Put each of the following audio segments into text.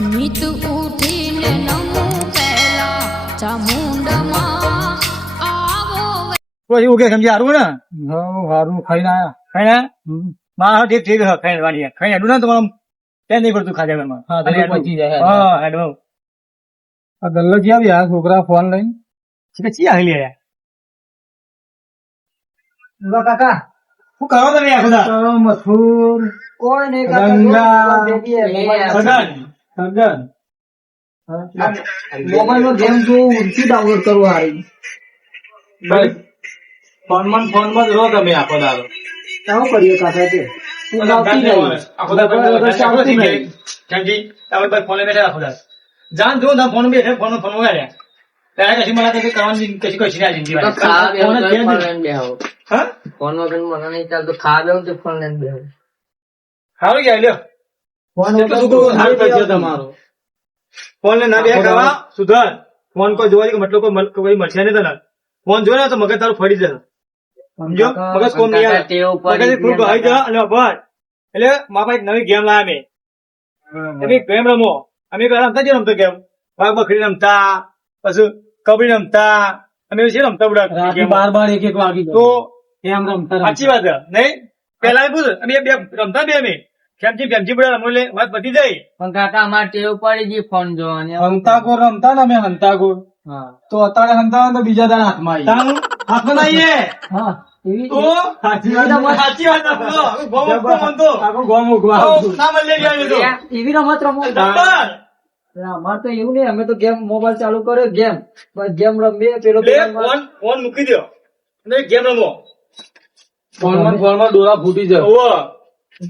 નીત ઉઠીને નમું પહેલા ચામુંડમાં આવો પછી ઉગે સમજી હારું ને હારું ખાઈને આયા. ખાઈને મારા ઠીક ઠીક ખાઈને વાળી ખાઈને હેડું ને તો મને ત્યાં નહીં પડતું ખાધા ઘરમાં હા, તો પચી જાય. હા હેડું આ ગલ્લો જ્યાં બી આ છોકરા ફોન લઈને ચી આવેલી યાર કાકા શું કરો તમે આખો દા મથુર કોઈ નહીં રંગા. સગન મોબાઈલ માં ગેમ જોવું ઊંચી ડાઉનલોડ કરવું હારી ફોન માં જ રહો તમે આખો દાડો. શું કરીએ કાકા તે ઊંઘ આવતી નહીં. આખો દા આવતી નહીં. કેમજી તમે પર ફોન બેઠા આખો દા જાન જો ના ફોન બેઠે ફોન વગાડ્યા ત્યારે કશી મને કઈ કરવાની કશી ના જિંદગી તો ખાવા બેહો તો ફોન લઈને બેહો. હા ફોન વગર મને નહીં ચાલતો. ખાવા બેહો તો ફોન લઈને બેહો. સારું ગયા લ્યો ફોન એટલું છોકરું સારું કરશે તમારો ફોન ને ના બે ખાવા સુધાર ફોન કોઈ જોવાથી મતલબ કોઈ મળશે નહીં તને ફોન જોયે ને તો મગજ તારું ફરી જશે સમજો મગજ કોમ નહીં આવે ટેવ પડી મગજ ફૂલ આવી જાય અને બસ એટલે મારા એક નવી ગેમ લાયા અમે ગેમ રમો અમે પેલા રમતા જ રમતો ગેમ ભાગ બકરી રમતા પછી કબડ્ડી રમતા અમે છે રમતા બધા રાતે ગેમ 12 1 વાગી તો જાય એમ રમતા સાચી વાત છે નહીં પેલા પૂછ અમે બે રમતા બે અમે ફેમજી બધા રમો એટલે વાત બધી જાય પણ કાકા અમારે ટેવ પડી ગઈ ફોન જોવાની. હંતાગોર રમતા ને અમે હંતાગોર હા તો અત્યારે હંતા તો બીજા દાડા હાથમાં આવી તારું હાથમાં ના આવીએ હા એવી તો સાચી વાત આપડો ગોમ તો આખું ગોમ ઉગવા ના મળે ગયા તો એવી રમત રમો. ડબ્બર અમારે તો એવું નહીં. અમે તો ગેમ મોબાઈલ ચાલુ કર્યો ગેમ બસ ગેમ રમીએ પેલો લે ફોન મૂકી દો અને ગેમ રમો ફોન માં ડોરા ફૂટી જાય. ઓવો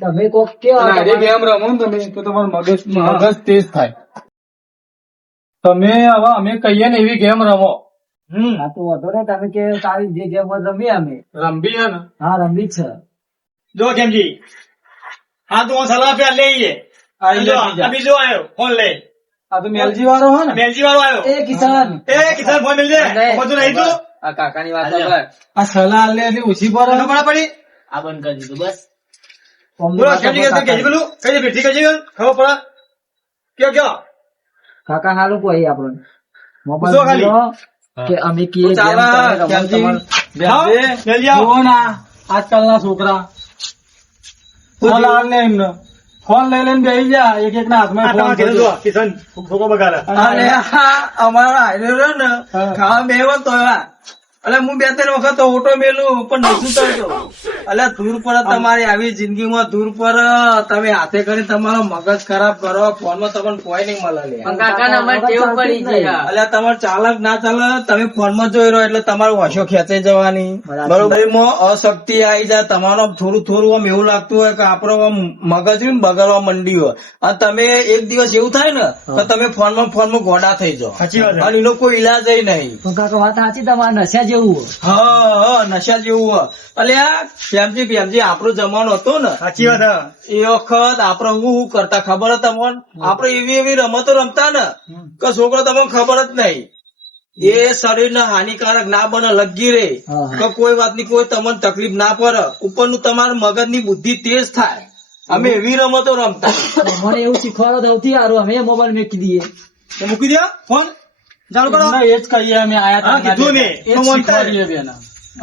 તમે કોક કેવા ડાયરેક્ટ ગેમ રમો ને તમે તો તમારું મગજ તેજ થાય. તમે હવે અમે કહીએ ને એવી ગેમ રમો. હા તો વાંધો નહીં. તમે કે સારી જે ગેમ રમીએ અમે. રમવી હે ને હા રમી છે. જો કેમજી હા તો હું સલાહ પે લઈએ આઈ લે બીજા. બીજો આવ્યો ફોન લે આ તો મેલજી વાળો હે ને મેલજી વાળો આવ્યો એ કિસાન કિસાન ફોન મિલ જાય બધું નહીં તો આ કાકાની વાત સાંભળ. આ સલાહ લે એટલે ઓછી પર ખબર પડી આ બંધ કરી દીધું બસ. બોલો કેમજી કે કેજી પેલું કઈ ભેટી કઈ ખબર પડે કયો કાકા હાલું કોઈ આપણને પૂછો મોબાઈલ ખાલી. જોવો કે અમે કીએ ગેમ ચાલો, તમે કેમજી. રમો હા, મેલજી આવો. જુઓ ના આજકાલના છોકરા સલાહ લે એમને ફોન લઈ લઈને બેસી જા એક એક ના હાથમાં ફોન તમારે ઘરે જો કિશન છોકરો બગાડે અને અમારા હાઈવે ને હા. ખાવા બેહો તો એટલે હું 2-3 વખત ઓટો મેલું પણ નથી તરતો. એટલે ધૂર પર તમારી આવી જિંદગીમાં ધૂર પર તમે હાથે કરી તમારો મગજ ખરાબ કરો ફોનમાં તમને કોઈ નહીં મળે લે. પણ કાકાને અમારે ટેવ પડી છે યાર. એટલે તમારે ચાલક ના ચાલે તમે ફોનમાં જોઈ રહ્યો એટલે તમારું હોશો ખેંચાઈ જવાની બરોબર એમાં અશક્તિ આવી જાય તમારો થોડું આમ એવું લાગતું હોય કે આપણો આમ મગજ રહ્યું ને બગડવા મંડી હોય અને તમે એક દિવસ એવું થાય ને કે તમે ફોનમાં ગોડા થઈ જાઓ સાચી વાત છે. અને એનો કોઈ ઈલાજ નહીં. પણ કાકા વાત સાચી તમારે નશા જેવું હા નશા જેવું હોય. એટલે આ પ્રેમજી આપણો જમાનો હતો ને સાચી વાત હા. એ વખત આપડે હું કરતા ખબર જ તમને આપડે એવી રમતો રમતા ને કે છોકરો તમને ખબર જ નહીં એ શરીર ને હાનિકારક ના બને લગી રે હા. કે કોઈ વાતની કોઈ તમને તકલીફ ના પડે ઉપરનું તમારા મગજ ની બુદ્ધિ તેજ થાય. અમે એવી રમતો રમતા. મને એવું શીખવાડો સૌથી સારું. અમે મોબાઈલ મૂકી દઈએ. તો મૂકી દો ફોન ચાલુ કરો એમને એ જ કહીએ અમે આયા હા, કીધું મેં. એ જ શીખવાડીએ બેના.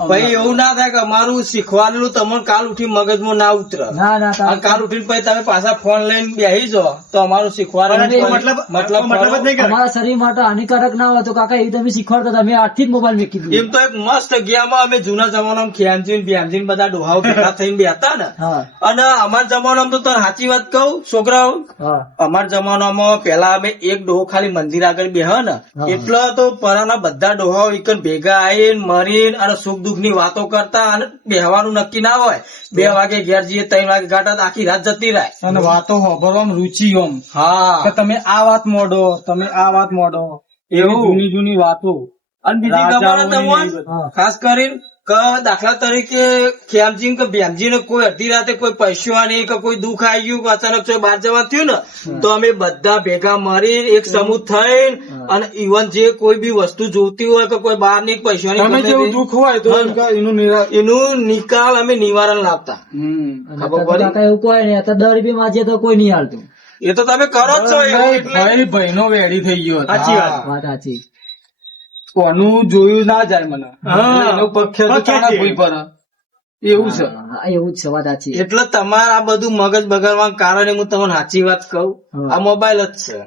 ભાઈ એવું ના થાય કે અમારું શીખવાડેલું તમને કાલ ઉઠી મગજમાં ના ઉતરે ના ના અને કાકા. કાલ ઉઠીને પછી તમે પાછા ફોન લઈને બેસી જાઓ તો અમારું શીખવાડવાનું મતલબ જ નહીં કરે અમારા શરીર માટે હાનિકારક ના હોય તો કાકા એ તમે શીખવાડતા તમે આજથી જ મોબાઈલ મૂકી દીધો. એમ તો એક મસ્ત ગેમમાં અમે જૂના જમાનામાં ખેંચીને બેમજીને બધા ડોહાઓ ભેગા થઈને બેહતા ને હા અને અમારા જમાનામાં તો તને સાચી વાત કહું છોકરાઓ હા અમારા જમાનામાં પેલા અમે એક ડોહો ખાલી મંદિર આગળ બેહ ને હા. એટલા તો પરાના બધા ડોહાઓ એક ભેગા આવીને મરીને અને સુખ દુઃખ ની વાતો કરતા અને બેહવાનું નક્કી ના હોય 2 વાગે ઘેર જઈએ 3 વાગે ગાટા તો આખી રાત જતી રહે. અને વાતો હોભરવામાં રુચિ ઓમ હા કે તમે આ વાત મોડો તમે આ વાત મોડો એવી એવું. જૂની વાતો અને બીજી ખબર રાજાઓની તમને એવી બધી. ખાસ કરીને કે દાખલા તરીકે ખેમજી કે બેમજી ને કોઈ અડધી રાતે કોઈ પૈસવાની કે કોઈ દુઃખ આવી ગયું કે અચાનક કોઈ બહાર જવા થયું ને તો અમે બધા ભેગા મળી એક સમૂહ થઈને અને ઇવન જે કોઈ બી વસ્તુ જોતી હોય કે કોઈ બહાર ની તમે પૈસવાની જેવું દુઃખ હોય તો એમ કે એનું એનું નિકાલ અમે નિવારણ લાવતા. હમ. ખબર અત્યારે તો પડી? કાકા એવું કોઈ નહીં. અત્યારે 10 રૂપિયા માંગીએ તો કોઈ નહીં હાલતું. એ તો તમે કરો જ છો એવું એટલે. ભાઈ ભાઈનો વેડી થઈ ગયો. સાચી વાત. હા. વાત સાચી. કોનું જોયું ના જાય મને. હા. એનો પક્ષ તો પક્ષ ચાના છે. ભૂઈ પર. એવું છે. હા, એવું જ છે વાત સાચી. એટલે તમારે આ બધું મગજ બગાડવાના કારણે હું તમને સાચી વાત કહું, હા. આ મોબાઈલ જ છે.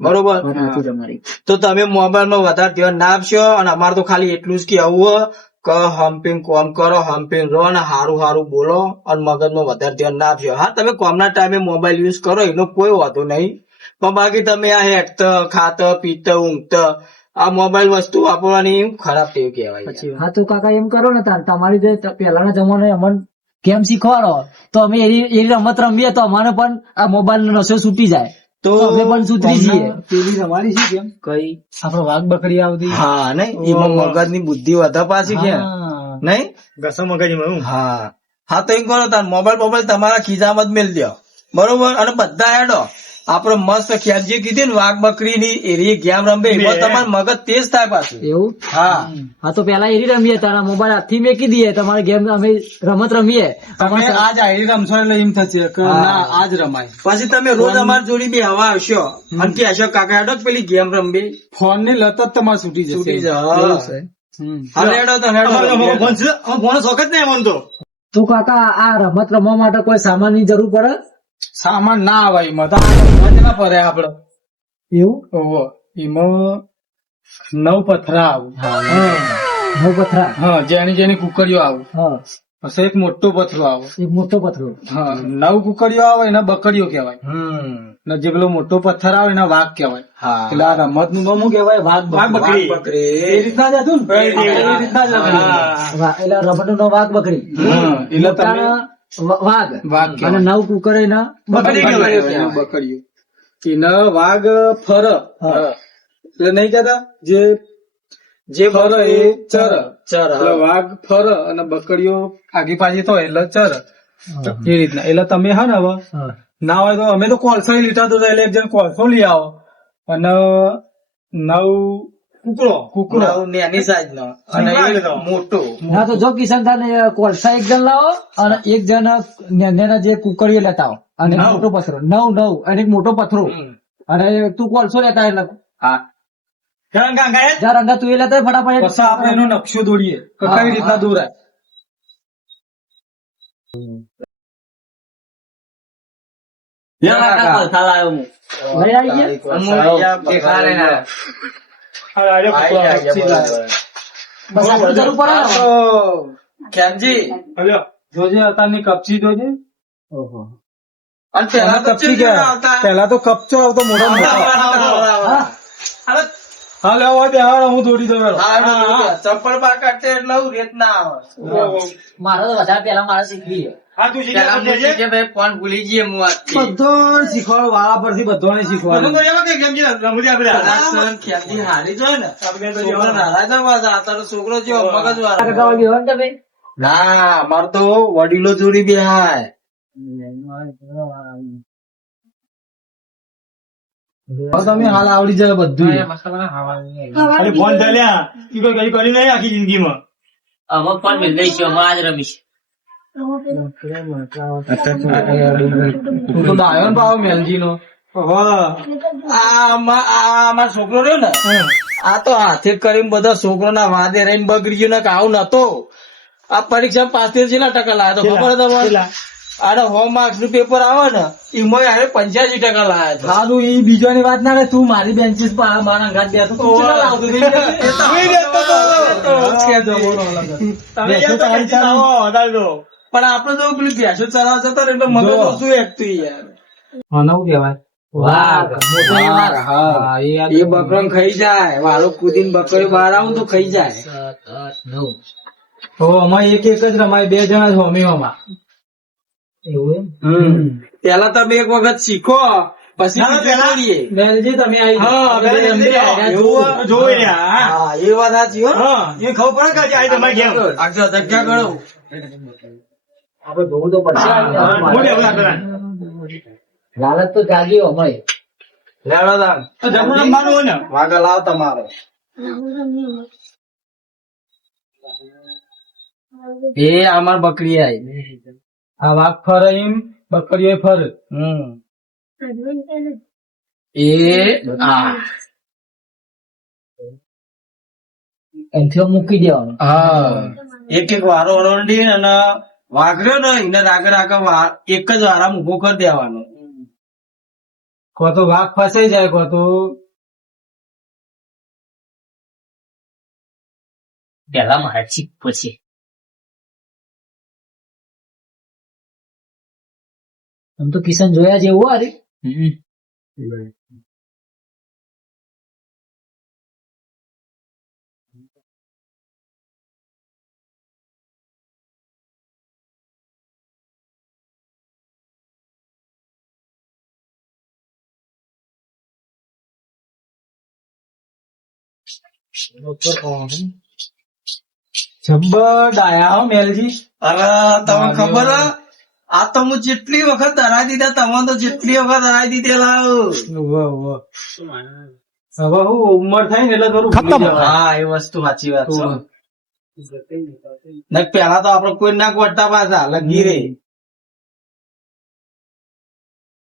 બરોબર. વાત સાચી તમારી. તો તમે મોબાઈલમાં વધારે ધ્યાન ના આપશો, અને અમારે તો ખાલી એટલું જ કે આવું કે હમ્પિંગ કોમ કરો, હમ્પિંગ રહો, અને હારું હારું બોલો, અને મગજમાં વધારે ધ્યાન ના આપશો. હા, તમે કોમના ટાઈમે મોબાઈલ યુઝ કરો એનો કોઈ વાંધો નહીં, પણ બાકી તમે આ હેઠતા ખાતા પીતા ઊંઘતા આ મોબાઈલ વસ્તુ વાપરવાની ખરાબ ટેવ કહેવાય. હા તો કાકા એમ કરો ને તાર તમારી જે પહેલાના જમાનાએ અમને ગેમ શીખવાડો તો અમે એવી રમત રમીએ તો અમારે પણ આ મોબાઈલ નો નશો છૂટી જાય તો અમે પણ સુધરી જઈએ. પેલી રમાડી છે કેમ કઈ આપડે વાઘ બકરી આવતી. હા નહીં, એમાં મગજની બુદ્ધિ વધારે પાછી કે હા. નહીં. ઘસો મગજમાં હું. હા હા, તો એમ કરો તાર મોબાઈલ તમારા ખિસ્સામાં જ મેલ દો, બરોબર, અને બધા હેડો આપડે મસ્ત ખેલજી કીધી ને વાઘ બકરી ની એરી ગેમ રમે એમાં તમારું મગજ તેજ થાય પાછું. એવું હા, હા તો પેલા એરી રમીએ તારા મોબાઈલ હાથથી મેકી દઈએ તમારે ગેમ અમે રમત રમીએ તમે આજ આયરી રમશો એટલે એમ થશે કે હા. ના આજ રમાય. પછી તમે રોજ અમારી જોડી બે હવા આવશો અને કે હશો કાકા હેડો કે પેલી ગેમ રમવી. ફોન ની લત જ તમારે છૂટી જશે. છૂટી જાય. એવું છે. હમ. હવે હેડો તો હેડો અમારો રમીએ. ફોન છે, અમારો ફોન શોખ જ નહીં અમારો તો. તો કાકા આ રમત રમવા માટે કોઈ સામાન ની જરૂર પડે? સામાન ના આવે એમાં તો આ રમવા જ ના પડે આપડે. એવું ઓહો. એમાં 9 પથરા આવે. નવ પથરા. હા, જેની કુકરીઓ આવે. હા પછી એક મોટો પથરો આવે. એક મોટો પથરો. હા, 9 કુકરીઓ આવે એને બકરીઓ કહેવાય. હમ ને જે પેલો મોટો પથ્થર આવે એને વાઘ કહેવાય. હા, એટલે આ રમત નું નામ શું કહેવાય? વાઘ બકરી. વાઘ બકરી. એ રીતના જ હતું ને? એ રીતના જ હતું. હા. એટલે રમત નો વાઘ બકરી. હા, એટલે તમે મોટાના વાઘ વાઘ અને કહેવાય. નવ કુકરે ના બકરી બકરીઓ કહેવાય. કહેવાય, બકરીઓ. એને વાઘ ફર. હા. એટલે નહીં કહેતા જે ફર એ ચર. એટલે વાઘ ફર અને બકરીઓ આગી પાછી થાય એટલે ચર. એ રીતના. એટલે તમે હા ને હવે હા. ના હોય તો અમે તો કોલસો લીધા તો એટલે એક જણ કોલસો લઈ આવો અને 9 કુકરો નાની સાઈઝ નો અને એક મોટો. ના તો જો કિશન તાને કોલસા એક જણ લાવો અને એક જણ નેના જે કુકડીઓ લેતા આવો અને એક મોટો પથરો 9 અને એક મોટો પથરો અને તું કોલસો લેતા એટલે હા, ઘણા ગાંગા હે? જા રંગા તું એ લેતા હોય ફટાફટ. પછી આપણે એનો નકશો દોડીએ કે હા, કઈ રીતના દોરાય. લઈ આવી ગયા? હા, આ રહ્યો કૂતરો. બસ આટલું જરૂર પડે ને? ખેમજી, હલ્યો. જોજે અત્યારની કપચી જોજે. ઓહો. અને પેલા તો કપચી ચેવી કે આવતા? પેલા તો કપચો આવતો મોટો મોટો. હા, હા લેવો હોય બેહાડો, હું દોડી દઉં વેલો. ચપ્પલ બાર કાઢતે એટલે આવું રેત ના આવે. મારે તો વધારે પેલા મારે શીખવી છે. હા, તું શીખ્યા પેલા પછી મૂકી કે ભાઈ ફોન ભૂલી જઈએ હું આજથી. બધો શીખવાડો, વાળા પરથી બધાને બધું શીખવાડો. તો એમાં કઈ સમજી ના, રમૂજી આપણે આ હાથ. સન ખેમજી હારી જોય ને આપણે તો છોકરો જેવા. નારાજ હોય પાછા. આ તારો છોકરો જેવો મગજ કાકા વાળો. ગાવા ગયો ને તમે? ના, અમાર તો વડીલો જોડી બેહાય. હવે તમે હાલ આવડી જાય બધું. અરે ફોન ચાલ્યા ઈ કોઈ કઈ કરી નહીં આખી જિંદગીમાં. તું તો ડાયો ને પાછો મેલજી નો. આ અમાર છોકરો રહ્યો ને આ તો હાથે કરીને બધા છોકરોના વાદે રહીને બગડી ગયો ને કે આવું નતો. આ પરીક્ષા પાસ થયો કેટલા ટકા લાયા તો ખબર તમારે? કેટલા? આને 100 માર્ક્સ નું પેપર આવે ને એમાં યારે 85% લાયા હતા. સારું ઈ બીજાની વાત ના કરે, તું મારી બેન્ચીસ પર મારા અંગાત બેઠો તું કેટલા લાવતો હતો? તમે બેસતો તો. છે જમવાનો અલગ જ. તમે યાર તો કઈ ચીજ આવો, વધારે તો. પણ આપડે તો પેલી ભેંસો ચરાવવા જતા ને એટલે મગજ જો. ઓછું એકતું યાર. આને શું કહેવાય? વાઘ. મોટો એ વાઘ. હા, એ યાદ એ બકરો ખાઈ જાય વાળો કૂદીને બકરો બહાર આવું તો ખાઈ જાય. 7, 8, 9. તો અમારે એક જ રમાય, 2 જણા જ હોમીઓમાં. એવું એમ? પેલા તમે એક વખત શીખો પછી ના, બીજું પેલા- કરીએ. મેલજી તમે આવી જાઓ. હા, આપણે પેલા એમને એમને આવ્યા એવું જોવું. જોવે રહ્યા, હા. હા, એ વાત સાચી હો. હા, એ ખબર પડે કે આજે આ તમારી ગેમ. આગળ ધક્કા કરો. આપણે જોવું તો પડશે. મોઢે હવે આપણે. લાલચ તો જાગી અમારે. લેવડો દાન. તો જમવું રમવાનું હોય ને. વાગા લાવ તમારો. એ અમાર બકરી આઈ. આ વાઘ ફરે એમ બકરીઓ ફરે. એ આ એનથી મૂકી દેવાનું. હા એક એક વારો ઓરંડી અને વાઘર્યો ને એને આગળ આગળ એક જ વારા ઉભો કરી દેવાનો. કો તો વાઘ ફસાઈ જાય, કો તો પેલા મારા ચીપ પછી આમ તો કિશન જોયા જેવું અરે જબ્બર ડાયા હો મેલજી. અરે તમને ખબર હે? આ તો હું જેટલી વખત હરાઈ દીધા તમે તો જેટલી વખત હરાઈ દીધેલા. ઉવ્વ, ઉવ્વ. હવે હું ઉંમર થાય ને એટલે થોડું ભૂલી જવાય. હા એ વસ્તુ સાચી વાત છે. ને પેલા તો આપડે કોઈ ના ગોઠતા પાછા લગી રે.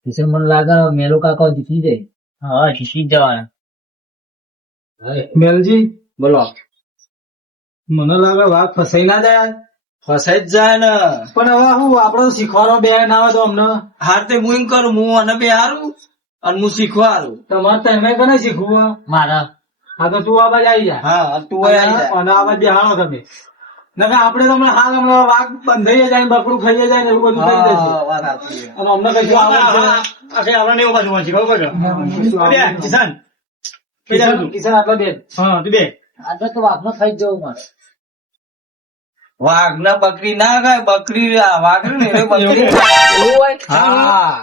કિશન મને લાગે મેલો કાકા જીતી જાય. હા જીતી જવાના. મેલજી બોલો. મને લાગે વાઘ ફસાઈ ના જાય. ફસાઈ જ જાય ને. પણ હવે હું આપડે શીખવાનો બે ના આવે તો અમને હાર તે હું એમ કરું, હું અને બે હારું અને હું શીખવા હારું. તમારે તમે કને શીખવું? મારા હા તો તું આ બાજુ આવી જા. હા તું આવી જા. અને આ બાજુ બેહાડો તમે. નકર આપડે તો હમણાં હાલ હમણાં વાઘ બંધાઈ જાય ને બકરું ખાઈ જાય ને એવું બધું થઈ જશે. હા, વાત સાચી છે. અને અમને કશું આવડે આપણે એવું બાજુ વાંચી ખબર પડે કિસાન કિશન આટલા બે. હા તું બે આજે તો વાઘનો થઈ જ જવું મારે. વાઘ ના બકરી ના ખાય, બકરી વાઘ ને રે બકરી. એવું હોય? હા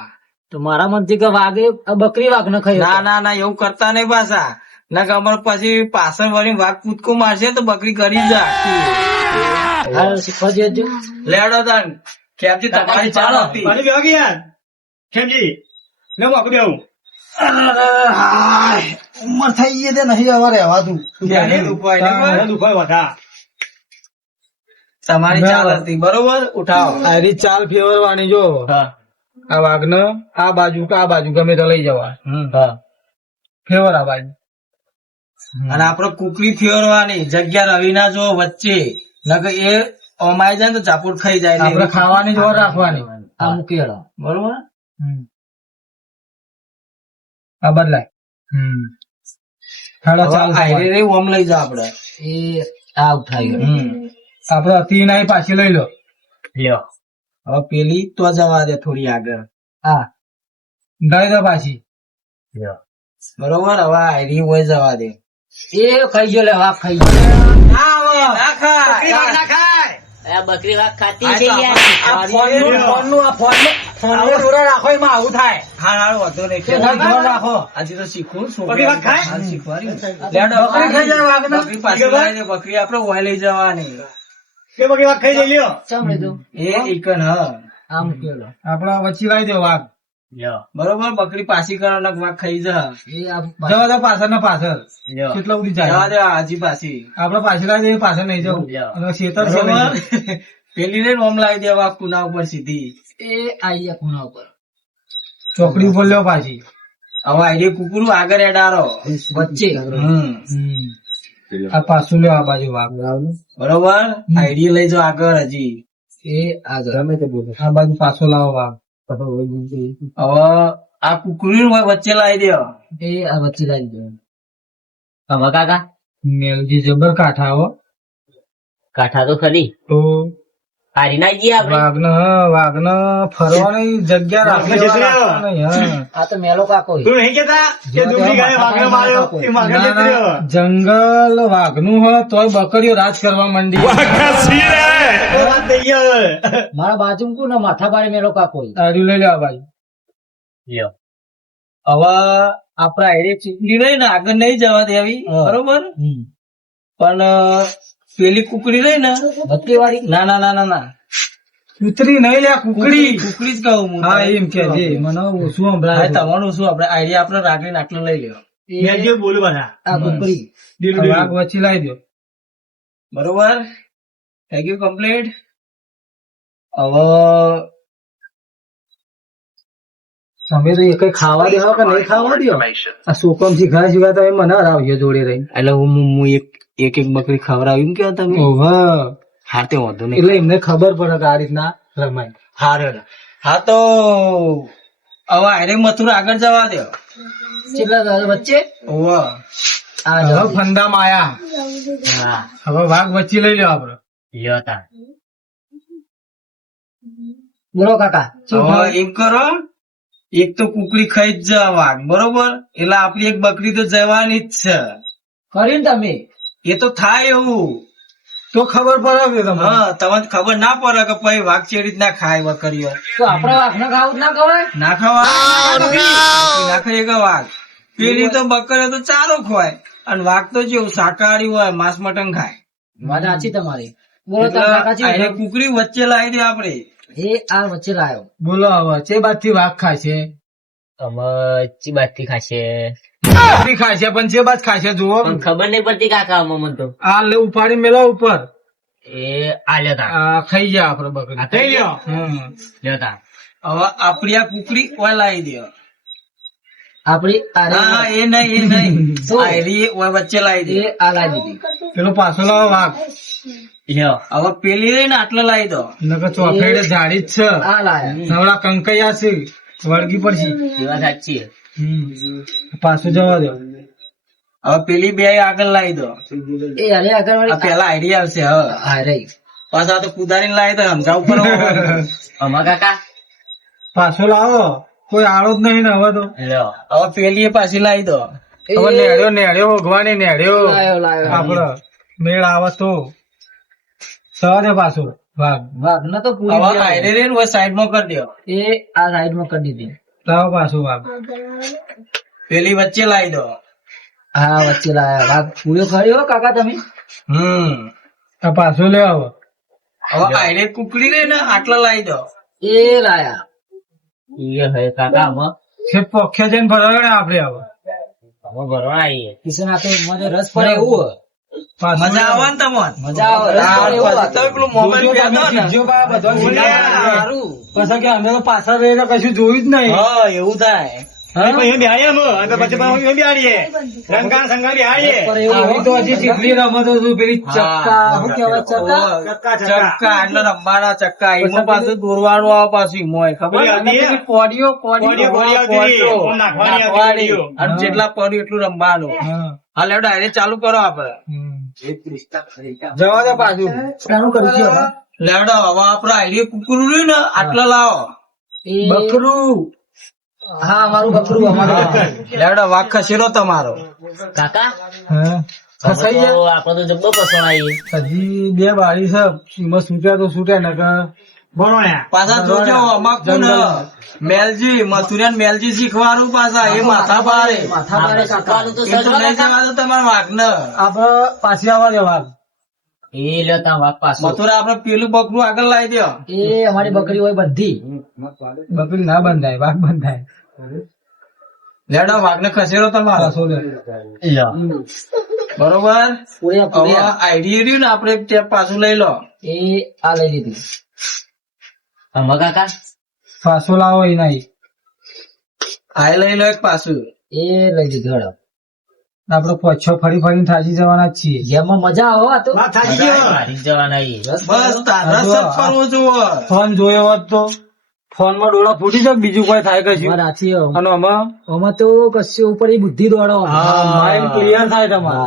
તો મારા મનથી કે વાઘે બકરી વાઘ ન ખાઈ. ના ના ના એવું કરતા નહીં પાછા. ના ખબર પછી પાછળ વળી વાઘ કૂદકો મારશે તો બકરી કરી જાય. શીખવા જજો. લેડો તાન કેમથી તમારી ચાલ હતી. પાણી બેવા ગયા કેમજી લે હું આખું બેવું ઉંમર થઈ ગઈ છે નહીં હવે રહેવાતું. દુખાય વાતા તમારી ચાલ હતી બરોબર. ઉઠાવો. આરી ચાલ ફેરવવાની જો. આ વાઘ ને આ બાજુ કે આ બાજુ ગમે તો લઈ જવા. ફેવર આ બાજુ. અને આપડે કુકરી ફેરવાની જગ્યા રવિ ના જો વચ્ચે. નકર એ અમાઈ જાય ને તો ચાપુડ ખાઈ જાય. આપડે ખાવાની જોર રાખવાની. આ મૂકી હેડો. બરોબર. આ બદલાય. હેડો ચાલ આયરે રે ઓમ લઈ જા આપડે. એ આ ઉઠાઈ ગયો. આપડે હતી ના પાછી લઈ લો. લ્યો હવે પેલી તો જવા દે થોડી આગળ. હા લઈ દો પાછી. લ્યો. બરોબર. હવે આયરી હોય જવા દે. એ ખાઈ ગયો લે વાઘ ખાઈ ગયો. ના ખાય. આ બકરી વાઘ ખાતી આ છે તો યાર. આ ફોનનું જોડે રાખો એમાં આવું થાય. હા હા વાંધો નહીં. ફોનનું જોડે રાખો. આજે તો શીખવું છું. બકરી વાઘ ખાય? હાલ શીખવાડી. બકરી ખાઈ જાય વાઘને. બકરી પાછી લાવી દે. બકરી આપડે ઓય લઈ જવાની. કે બકી વાત ખાઈ જઈ લ્યો ચમ લીધું. એ ઈકન હ. આ મૂકી હેડો. આપડે વચ્ચે લાવી દો વાઘ. લ્યો. બરોબર. બકરી પાછી કરો ને વાઘ ખાઈ જા. એ આ જવા દો પાછળ ના પાછળ. લ્યો. કેટલા બધી જવા જાય દે હાજી પાછી. આપડે પાછી લાવી દઈએ પાછળ નહીં જવું. અને શેતર છે બરોબર. નહીં. પેલી ને ઓમ લાવી દે વાઘ કુના ઉપર સીધી. એ આઈ ગયા ખૂણા ઉપર. ચોકડી ઉપર લ્યો પાછી. હવે આઈડી કુકડું આગળ એડારો. વચ્ચે. આ પાછું લ્યો આ બાજુ વાઘ. બરોબર. આઈડી લઈ જાઓ આગળ હજી. એ આગળ. આ બાજુ પાછો લાવો વાઘ. હવે આ કુકડી વચ્ચે લાવી દે. એ આ વચ્ચે લાવી દો. હવે કાકા મેલજી જબર કાંઠા હો. કાંઠા તો ખરી. તો હારી ના જઈએ આપણે. વાઘને ફરવાની જગ્યા વાઘને જતી રહ્યો. રાખવાની. હા. આ તો મેલો કાકો. તું નહીં કેતા કે ડુંગળી ગાય વાઘને માર્યો એ વાઘને ના, જતી રહ્યો. ના, જંગલ વાઘનું હોય તોય બકરીઓ રાજ કરવા માંડી. એ વાત થઈ ગયો. મારા બાજુ કોણ માથા પાડે મેલો કાકો. તાર્યું લઈ લો આ બાજુ. લ્યો. હવે આપડે આઈડી ચીકડી રહી ને આગળ નહીં જવા દેવી. હા. બરોબર. પણ પેલી કુકડી રહી ને. બત્તી વાળી. ના ના ના ના ના કૂતરી નહીં લે કુકડી. કુકડી જ કહું હું. હા એમ કે છે મને ઓછું હા, સંભળાય. તમારું શું આપડે આઈડિયા આપડે રાખીને આટલો લઈ લ્યો. મેં જે બોલું બધા આ કુકડી. ડીલું વાઘ ડીલું. વચ્ચે લાવી દો. બરોબર. થઈ ગયું કમ્પ્લીટ. હવે તમે તો એક ખાવા દેવો કે નહીં ખાવા દો આ સોકમ થી ઘા જીવા તમે મને હરાવજો જોડે રહી એટલે હું એક બકરી ખવડાવી એમ કેવા તમે હા તે વાંધો નહીં એટલે એમને ખબર પડે કે આ રીતના રમાય. હા તો હવે આરે મથુરા આગળ જવા દો. કેટલા વચ્ચે ઓવા હવે ફંદામાં આયા હા હવે વાઘ વચ્ચે લઈ લો આપડે. લ્યો તા બોલો કાકા હવે એમ કરો એક તો કુકડી ખાઈ જ જા વાઘ બરોબર એટલે આપડી એક બકરી તો જવાની જ છે. કર્યું ને તમે એ તો થાય એવું. તો ખબર પડે કે તમને હા તમને ખબર ના પડે કે પછી વાઘ ચેડી રીતના ખાય બકરીઓ તો આપડે વાઘને ખાવું જ ના ખવાય ના ખાવા ના ખાઈએ કે વાઘ પેલી તો બકરીઓ તો ચારો ખવાય અને વાઘ તો જેવું શાકાહારી હોય માંસ મટન ખાય. વાત સાચી તમારી. બોલો તમે એટલે કાકા આને ચેવું કુકડી વચ્ચે લાવી દે આપડે. એ આ વચ્ચે લાયો બોલો હવે ચે બાદ થી વાઘ ખાય છે ચી બાત થી ખાશે બકરી ખાય છે પણ ચે બાદ ખાય છે જુઓ ખબર નહીં પડતી કાકા મમન તો આ લે ઉપાડી મેલો ઉપર એ આ લેતા આ ખાઈ જાય આપડે બકરી થઈ ગયો લેતા હવે આપડી આ કુકડી ઓય લાવી દે. આપડી હા એ નહીં આયરી ઓય વચ્ચે લાવી દે. એ આ લાવી દીધી પેલો પાછો લાવો વાઘ લ્યો હવે પેલી રહી ને આટલે લાવી દો. નકર ચોફેડે જાડી જ છે આ લાયા નવડા કંકૈયા છે વળગી પડશે એ વાત સાચી પાછું જવા દો હવે પેલી બે આગળ લાવી દો. એ અરે આગળ આ વાળી પેલા આયરી આવશે હવે હા રહી પાછા તો કુદારીને લાવી દો સમજાવું પડે. અમા કાકા પાછો લાવો કોઈ આળો જ નહીં ને હવે તો લ્યો હવે પેલી એ પાછી લાવી દો. હવે નેડ્યો ભગવાને નેડ્યો લાયો આપડે મેળ આવે તો સવા દે પાછો વાઘ વાઘ ના તો હવે પૂરી આયરી રહી ને ઓય સાઈડ માં કરી દો. એ આ સાઈડ માં કરી દીધી લાવો પાછો વાઘ પેલી વચ્ચે લાવી દો. હા વચ્ચે લાયા વાઘ પૂરો ખરી કાકા તમે આ પાછો લે આવો હવે આયરે કુકડી રહી ને આટલા લાવી દો. એ લાયા એ હે કાકા આમાં છે પોખ્યા જઈને ભરાવે ને આપડે હવે આમાં ભરવા આવીએ કિશન આ તો મને રસ પડે એવું પાછું મજા આવે ને તમને? મજા આવે રસ પડે એવું પછી તમે પેલું મોબાઈલ જોજો પહેરતો તમે ને. શીખજો બા બધા શીખ્યા. સારું. પછી કે અમે તો પાછળ રહીને કશું જોયું જ નહીં હા એવું થાય. પછી બેહાડીએ અમે અને પછી પણ બેહાડીએ રંગાણ સંગાણ બેહાડીએ આવી તો હજી શીખવી રમતો હતું પેલી ચક્કા શું કહેવાય ચક્કા ચક્કા એટલે રમવાના ચક્કા એમાં પાછું દોરવાનું આવે પાછું મોય ખબર પેલી અને હતી? પેલી પોડીઓ પોડીઓ આવતી હતી. ઓમ નાખવાની આવતી હતી. અને જેટલા પડ્યું એટલું રમવાનું. હા. હા લેવડો ડાયરેક્ટ ચાલુ કરો આપડે. જવા દે પાછું ચાલુ કરીશું હવે. લેવડો હવે આપડે આઈડિયા કુકરું રહ્યું ને આટલા લાવો. એ બકરું હા અમારું બકરું અમારું લેવડો વાઘ ખસેરો તમારો. કાકા હા ફસાઈ ગયા આપડે તો જબ્બો પસંદ આવી હજી બે બાળી છે એમાં છૂટ્યા તો છૂટ્યા નકર ભણો ને પાછા જોજો અમાકુ ને મેલજી મથુરિયાન મેલજી શીખવાનું પાછા એ માથા પારે. માથા મારે કાકા એ તો લઈ જવાનું તમારા વાઘ ને. આપડે પાછી આવવા દે વાઘ એ લેતા વાઘ પાછો મથુરા આપડે પેલું બકરું આગળ લાવી દો. એ અમારી બકરી હોય બધી બકરી ના બંધાય વાઘ બંધાય લેવડો વાઘ ને ખસેરો તમારો. પાછો લે બરોબર પૂરે હવે પૂરે આઈડિયા રહ્યું ને આપડે એક ટેપ પાછું લઈ લો. એ આ લઈ લીધું અમા કાકા પાછો લાવો એ નહીં આ લઈ લો એક પાછું. એ લઈ લીધું હેડો આપડે પોછો ફરી ફરીને થાજી જવાના જ છીએ જેમાં મજા આવે આ તો વાત સાચી છે. બસ તારા સબ ફરવો જોવો. ફોન જોયો હોત તો ફોન માં ડોળા ફૂટી જાય બીજું કોઈ થાય કશું વાત સાચી હો. અને આમાં આમાં તો કશું ઉપર એ બુદ્ધિ દોડો માઇન્ડ ક્લિયર થાય તમારે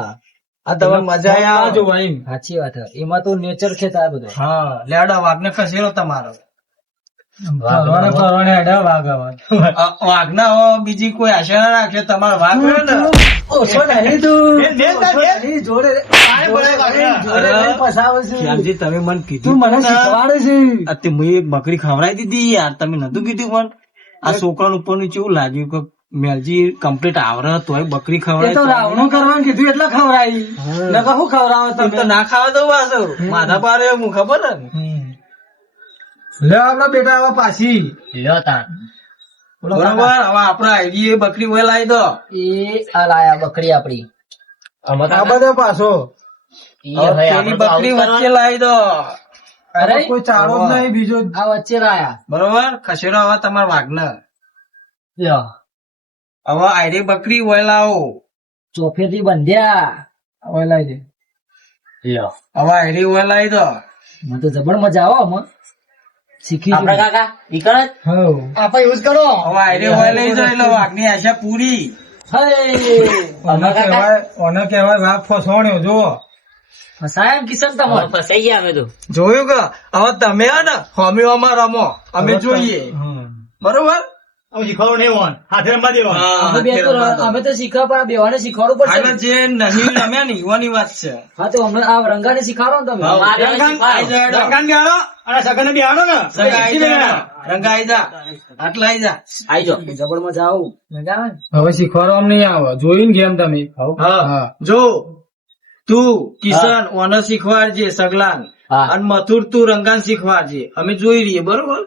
આ તમારે મજા ના આવે. જોવાય એમ સાચી વાત હે. એમાં તો નેચર ખેત આ બધો હા લેવડો વાઘ ને ખસેરો તમારો. ફરવાને ફરવાને હેડા વાઘ આવે વાઘ ના હો બીજી કોઈ આશા ના રાખે તમારો વાઘ હોય ને. ઓછો નહીં તું બેન, બેન, બેન. નહીં, જોડે પાણી પડે વાઘને. જોડે નહીં ફસાવે છે શ્યામજી તમે મને તું કીધું મને શીખવાડે છે અત્યારે મેં એક બકરી ખવડાવી દીધી યાર તમે નતું કીધું પણ આ છોકરા ઉપર નું કેવું લાગ્યું કે મેલજી કમ્પ્લીટ આવડે તોય બકરી એ તો ખવડાવી. રાવણું કરવાનું કીધું એટલે ખવડાવી નકર શું ખવડાવે તમે તો તમે ના ખાવા દઉં પાછો માથા પારે હું ખબર ને. લે આપડા બેટા હવે પાછી લ્યો તા બરોબર હવે આપડે આઈડી બકરી હોય લાવી દો. એ આ લાયા બકરી આપડી આ બધો પાછો હવે પેલી બકરી વચ્ચે લાવી દો. અરે કોઈ ચારો જ નહીં બીજો આ વચ્ચે લાયા બરોબર ખસેડો હવે તમારા વાઘ ને. લ્યો, હવે આયરી બકરી હોય લાવો. ચોફેથી બંધ્યા હવે લાવી દે. લ્યો, હવે આયરી હોય લાવી દો. મને તો જબર મજા આવે આમાં. શીખી આપડે કાકા નીકળ જ. હવ આપણે યુઝ કરો. હવે આયરી હોય લઈ જાઓ એટલે વાઘની આશા પૂરી. ઓને કહેવાય વાઘ ફસોણ્યો જો. ફસાય એમ કિશન હવે તમારે. ફસાઈ ગયા અમે તો. જોયું કે હવે તમે હે ને હોમીઓમાં રમો, અમે જોઈએ. બરોબર. હવે શીખવાડો નહીં હોન હાથે રમવા દેવા અમે બે તો અમે તો શીખવા પણ બેવાને શીખવાડવું પડશે આગળ જે નહીં રમ્યા ને યુવાની વાત છે. હા તો અમને આ રંગાને શીખવાડો ને તમે મારે હવે રંગાન આઈ શીખવાડો. જાડો. રંગાન બેહાડો અને સગન બેહાડો ને સગા આઈ જા. રંગા આઈ જા. આટલા આઈ જા. આઈ જાઓ. જબર મજા આવું મજા આવે ને? હવે શીખવાડવા નહીં આવે જોઈને ગેમ તમે. હા જો તું કિશન ઓને શીખવાડજે સગલાન હા. અને મથુર તું રંગાન શીખવાડજે, અમે જોઈ રહીએ. બરોબર.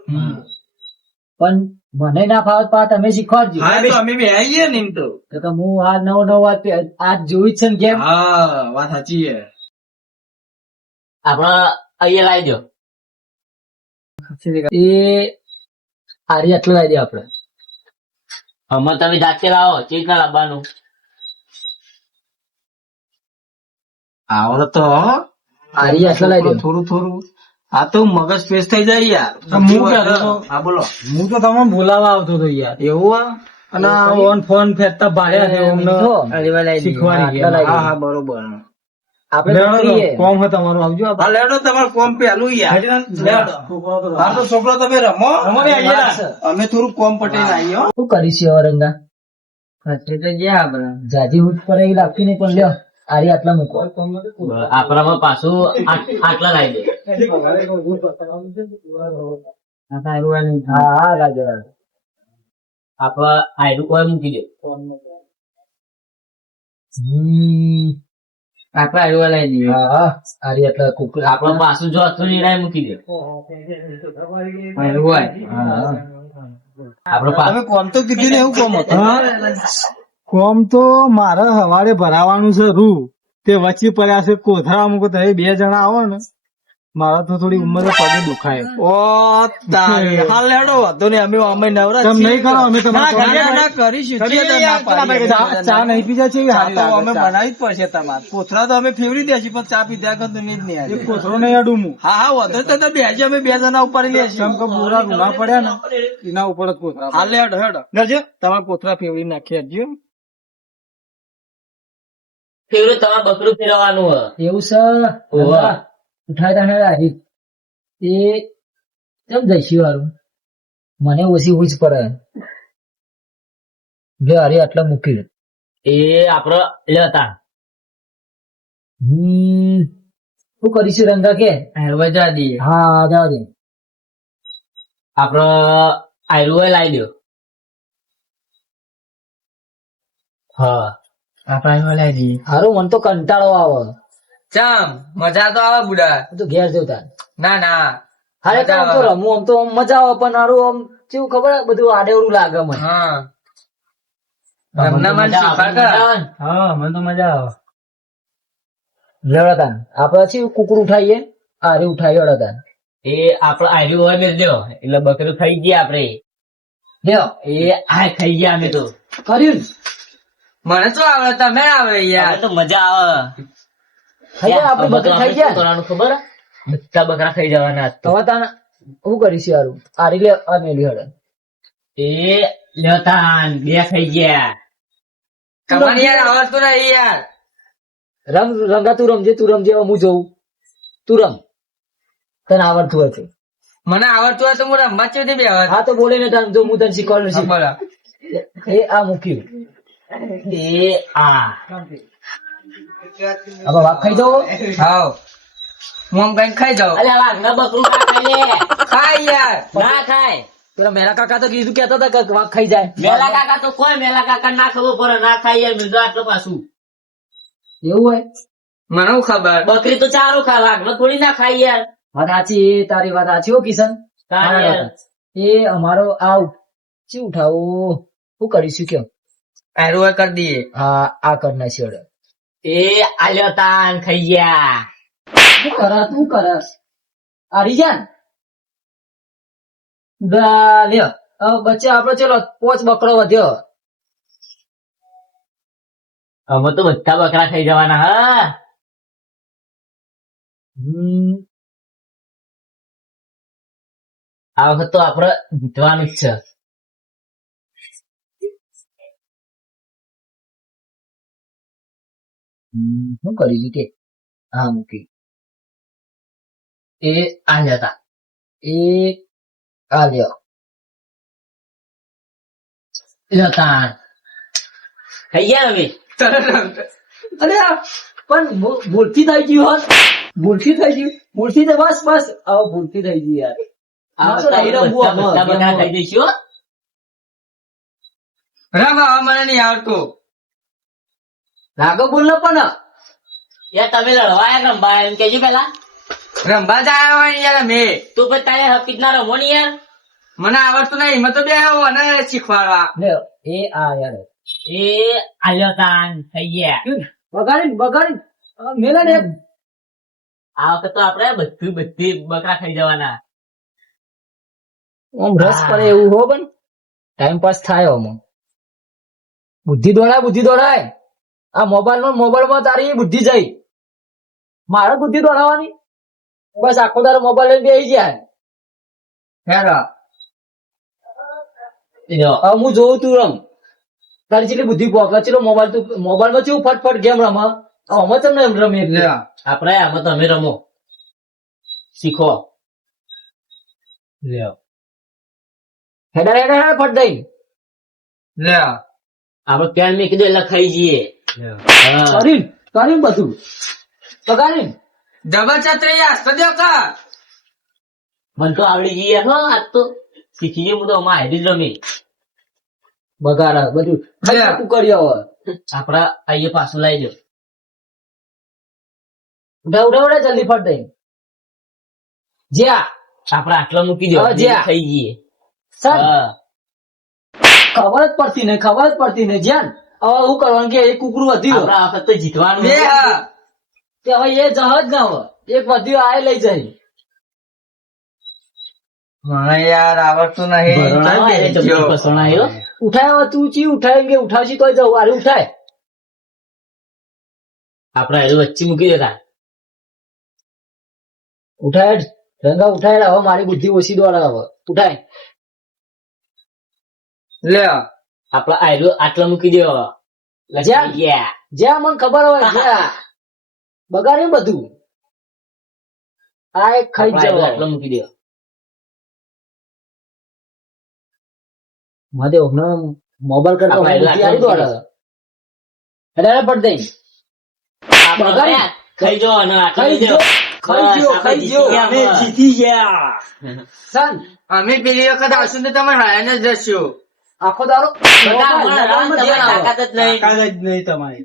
પણ મને ના ફાવત પા તમે શીખવાડજો હા તો અમે બે આવીએ ને એમ તો. તો હું આ નવ વાત આજ જોઈ જ છે ને ગેમ હા વાત સાચી છે. આપડે અહીંયા લાવી દો. એ આરી આટલું લાવી દે આપડે અમે તમે જાતે લાવો. ચીજ ના લાવવાનું. આવડે તો આરી આટલું લાવી દે થોડું થોડું. આ તો મગજ ફ્રેશ થઈ જાય યાર. હું કહેતો હતો. હા બોલો. હું તો તમને બોલાવા આવતો હતો યાર. એવું હે? અને આ ઓન ફોન ફેરતા ભાડ્યા છે અમને શીખવાડી ગયા. હા હા બરોબર. આપડે લેવડો કરીએ. કોમ હોય તમારું આવજો આપણે. હા લેડો તમારું કોમ પેલું યાર. લેડો. હા તો છોકરો તમે રમો. અમે થોડું કોમ પટેલ આવીએ હો. શું કરીશું હવે રંગા જાજી ઉઠ પર એવી લાગતી નહીં પણ લ્યો આરી આટલા મૂકો આપણામાં પાછું આટલા લાવી દે. હા હા રાજો રાજો આપડે આયરું કોઈ મૂકી દે. આપડે આયરું લાવી દઈએ હા હા આરી આટલા કુકર આપડે પાછું જો હતું નીરાય મૂકી દે. આપડે તમે કોમ તો કીધી ને એવું કોમ હતું. કોમ તો મારે હવારે ભરાવાનું છે રૂ તે વચ્ચે પડ્યા છે કોથળા મૂકો તમે 2 જણા આવો ને મારા તો થોડી ઉંમરે પગે દુખાય. ઓ તારી. હા લેડો વાંધો નહીં. અમે નવરા તમે છીએ. નહીં કરો અમે તમારે ના, ના, ના, કરીશું. કરીએ છીએ તો ના પાડીએ. ચા નહીં પીજા છે ચા તો અમે બનાવી જ પડશે તમારે. કોથળા તો અમે ફેવરી દેશું પણ ચા પીધા વગર તો નહીં જ નહીં આજે. કોથળો નહીં અડું હું હા હા વાંધો નહીં. તો બેસી અમે 2 જણા ઉપાડી લેશું. કેમ કે બોરા ગુના પડ્યા ને એના ઉપર જ કોથળા હા લેડો હેડો. નરજો તમારા કોથળા ફેવરી નાખી આપજો. ફેવરેટ તમારે બકરું ફેરવવાનું હોય. એવું છે ઓવા. ઉઠાય તા હારી એ કેમ જઈશું વારું મને ઓછી ઉજ પડે જો હારી આટલા મૂકી એ આપડે લેતા શું કરીશું રંગા કે હેરવા જા દઈએ. હા જવા દે આપડે આયરું લાવી દો. હા આપણે લાવી દઈએ. હારું મને તો કંટાળો આવે ચામ મજા તો આવે બુડા. હું તો ઘેર જતા ના ના હારે તો આમ તો રમવું આમ તો આમ મજા આવે પણ હારું આમ કેવું ખબર બધું આડેવડું લાગે મને હા હા મને તો મજા આવે. લડતા આપડે છે કુકડું ઉઠાઈએ આરે ઉઠાઈ લડતા એ આપડે આયરું હોય મેં દો એટલે બકરું ખાઈ ગયા આપડે. લ્યો એ આ ખાઈ ગયા અમે તો. કર્યું મને તો આવે તમે આવે યાર. હવે તો મજા આવે. ખાઈ ગયા આપડે બકરી ખાઈ શું ગયા કરવાનું ખબર હે? બધા બકરા ખાઈ જવાના આજ તો. હવે તાને શું કરીશું હારું આરી લે આ મેલી હડે એ લેતા 2 ખાઈ ગયા. કમાન યાર આવડતું નહીં યાર. રંગા તું રમજે હું જોઉં તું રમ તને આવડતું હશે મને આવડતું હોય તો હું રમવા ચો બે હા તો બોલે ને તને જો હું તને શીખવાડું છું એ આ મૂક્યું એ આ હવે વાઘ ખાઈ જાઓ હાવ હું આમ કઈ ખાઈ જાઉં. અલે વાઘના બકરું ના ખાઈ લે. ખાઈ યાર. ના ખાય. પેલા મેરા કાકા તો કીધું કેતા હતા કે વાઘ ખાઈ જાય મેલા કાકા તો કોઈ મેલા કાકા ના ખબર પડે ના ખાઈ યાર મિર્દો આટલો પાછું. એવું હોય મને હું ખબર. બકરી તો ચારો ખાય વાઘનો થોડી ના ખાઈ યાર. વાત સાચી એ તારી વાત સાચી હો કિશન તારે યાર. એ અમારો આ શું ઉઠાવું શું કરીશું કેમ હેરવા કરી દઈએ. હા આ કર નાખી હડે એ આલ્યો તાન ખાઈ ગયા. તું કરસ આરી જાન લ્યો બચ્ચા આપડે ચલો 5 બકરો વધ્યો. અમે તો બધા બકરા ખાઈ જવાના હા. આ વખત તો આપડે જીતવાનું જ છે. શું કરી છે કે હા મૂકી એ આ જતા એ આ લ્યો જતા ખાઈ ગયા અમે. અરે આ પણ ભૂલથી થઈ ગયું હોત ભૂલથી થઈ ગયું ભૂલથી તો બસ બસ હવે ભૂલથી થઈ ગયું યાર આ આ તો વખત નહીં રમવું બધા આમાં. બકરા ખાઈ જઈશું હો. રમ હવે મને નહીં આવડતું. લાગો બોલ ને પણ યાર તમે લડવાયા રંબા એમ કેજો પેલા. રંબા જ આવ્યો હોય યાર અમે. તું પછી તારે હકીત ના રમો ને યાર. મને આવડતું નહીં, મેં તો બે આવ્યો અને શીખવાડવા. લે એ આ યાર એ આલ્યો તાન થઈ ગયા. બગાડી મેલા ને આ વખત તો આપડે બધી બકરા ખાઈ જવાના. આમ રસ પડે એવું હો પણ ટાઈમ પાસ થાય આમાં બુદ્ધિ દોડાય આ મોબાઈલ માં તારી બુદ્ધિ જાય મારે બુદ્ધિ દોડાવવાની બસ આખો તારો મોબાઈલ લઈને બેસી જાય હેરો. લ્યો. હવે હું જોઉં તું રમ તારી જેટલી બુદ્ધિ પોકે ચલો મોબાઈલ માં કેવું ફટફટ ગેમ રમે આમાં તમને એમ રમે એટલે આપડે આમાં તમે રમો શીખો. લ્યો. હેડા ફટ દઈ લે આપડે ક્યાં મેં કીધું એટલે ખાઈ જઈએ. હા. કરી બધું બગાડી જબરજસ્ત હસતો દો કા. મને તો આવડી ગઈ હો આજ તો શીખી ગયું. હું તો આમાં હારી જ રમી. બગાડા બધું લે. તું કરી હવે આપડા અહીંયા પાછું લાવી દો. ઉઠા જલ્દી ફટ દઈ જ્યાં આપડે આટલો મૂકી દો. હવે જ્યાં. ખાઈ જઈએ. સર હા. ખબર જ પડતી નહીં જ્યાં હવે શું કરવાનું કે એક કુકરું વધ્યું આપડા વખત તો જીતવાનું લે છે. હા. કે હવે એ જહાજ ના હોય એક વધ્યું આ લઈ જાય મને યાર આવડતું નહીં. ભરણા એ જબરી ફસણાયો. ઉઠાય હવે તું ચી ઉઠાય કે ઉઠાવશી તોય જવું અરે ઉઠાય આપડા એ વચ્ચે મૂકી દેતા. ઉઠાય જ. રંગા ઉઠાય હવે મારી બુદ્ધિ ઓછી દોડે હવે ઉઠાય લે આપડા આયરો આટલો મૂકી દો. જ્યાં. ગયા. જ્યાં મને ખબર હોય જ્યાં બગાડ્યું બધું આ એક ખાઈ આપડા આયરો આટલો જવા મૂકી દો. મારે હમણાં મોબાઈલ કરતા આપણે બુદ્ધિ આવી દોડે એટલે પડ દઈ આપડે બગાડી. ગયા. ખાઈ જો અને આટલો ખાઈ મૂકી દો. જો, ખાઈ જો. બસ, આપણે જીતી ગયા. જીતી ગયા. સન અમે પેલી વખત આવશું તો તમે રાયને જ જશું. આખો દારો બધા હમણાં રન, તમારી તાકાત જ નહીં. તાકાત જ નહીં તમારી.